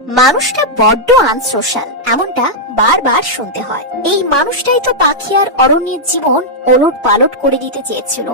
মানুষটা বড্ড আনসোশ্যাল, এমনটা বারবার শুনতে হয়। এই মানুষটাই তো পাখি আর অরণ্যের জীবন ওলট পালট করে দিতে চেয়েছিল।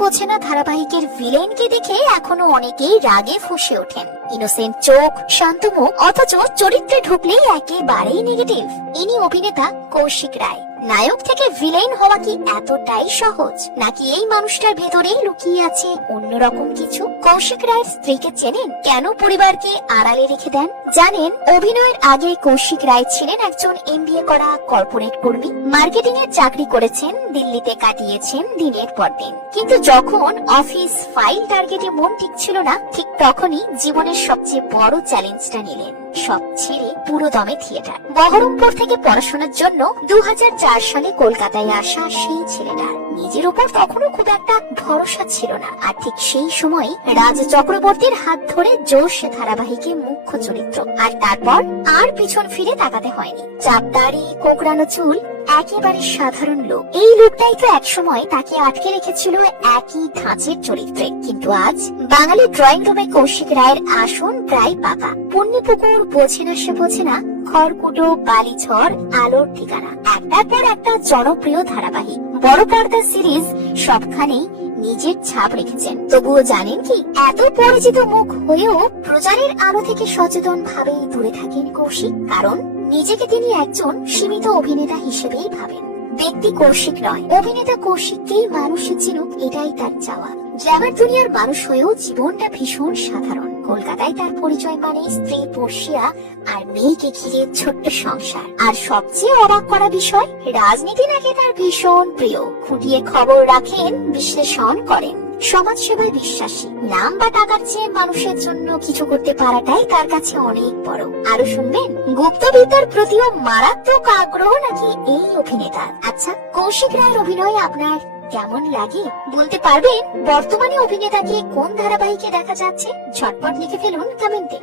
বোঝে না ধারাবাহিকের ভিলেনকে দেখে এখনো অনেকেই রাগে ফুঁসে ওঠেন। ইনোসেন্ট চোখ, শান্ত মুখ, অথচ চরিত্রে ঢুকলেই একেবারেই নেগেটিভ। ইনি অভিনেতা কৌশিক রায়। নায়ক থেকে ভিলেন হওয়া কি এতটাই সহজ, নাকি এই মানুষটার ভেতরেই লুকিয়ে আছে অন্যরকম কিছু? কৌশিক রায়ের স্ত্রীকে চেনেন? কেন পরিবারকে আড়ালে রেখে দেন? জানেন, অভিনয়ের আগে কৌশিক রায় ছিলেন একজন এমবিএ করা কর্পোরেট কর্মী। মার্কেটিং এর চাকরি করেছেন, দিল্লিতে কাটিয়েছেন দিনের পর দিন। কিন্তু যখন অফিস ফাইল টার্গেটে মন টিকছিল না, ঠিক তখনই জীবনের সবচেয়ে বড় চ্যালেঞ্জটা নিলেন। সব ছেড়ে পুরো দমে থিয়েটার। বহরমপুর থেকে পড়াশোনার জন্য 2004 সালে কলকাতায় আসা সেই ছেলেটার নিজের উপর তখনও খুব একটা ভরসা ছিল না। আর ঠিক সেই সময় রাজ চক্রবর্তীর হাত ধরে জোশ ধারাবাহিকে মুখ্য চরিত্র। আর তারপর আর পিছন ফিরে তাকাতে হয়নি। চাপ দাড়ি, কোকড়ানো চুল, একেবারে সাধারণ লোক। এই লোকটাই তো একসময় তাকে আটকে রেখেছিল একই ধাঁচের চরিত্রে। কিন্তু আজ বাঙালি ড্রয়িং রুমে কৌশিক রায়ের আসন প্রায় পাকা। পুণ্যপুকুর, বোঝে না, খড়কুটো, বালিঝড়, আলোর ঠিকানা, একটার পর একটা জনপ্রিয় ধারাবাহিক, বড় পর্দা সিরিজ, সবখানেই নিজের ছাপ রেখেছেন। তবুও জানেন কি, এত পরিচিত মুখ হয়েও প্রচারের আলো থেকে সচেতন ভাবে দূরে থাকেন কৌশিক। কারণ নিজেকে তিনি একজন সীমিত অভিনেতা হিসেবেই ভাবেন। ব্যক্তি কৌশিক নয়, অভিনেতা কৌশিককেই মানুষ চিনুক, এটাই তার চাওয়া। গ্ল্যামার দুনিয়ার মানুষ হয়েও জীবনটা ভীষণ সাধারণ। কলকাতায় তার পরিচয় মানে স্ত্রী পর্ষিয়া আর মেয়েকে ঘিরে ছোট্ট সংসার। আর সবচেয়ে অবাক করা বিষয়, রাজনীতি নাকি তার ভীষণ প্রিয়। খুঁটিয়ে খবর রাখেন, বিশ্লেষণ করেন, সমাজ সেবায় বিশ্বাসী। নাম বা টাকার চেয়ে মানুষের জন্য কিছু করতে পারাটাই তার কাছে অনেক বড়। আরো শুনবেন, গুপ্তবিদ্যার প্রতিও মারাত্মক আগ্রহ নাকি এই অভিনেতার। আচ্ছা, কৌশিক রায়ের অভিনয় আপনার কেমন লাগে বলতে পারবেন? বর্তমানে অভিনেতাকে কোন ধারাবাহিকে দেখা যাচ্ছে? ঝটপট লিখে ফেলুন কমেন্টে।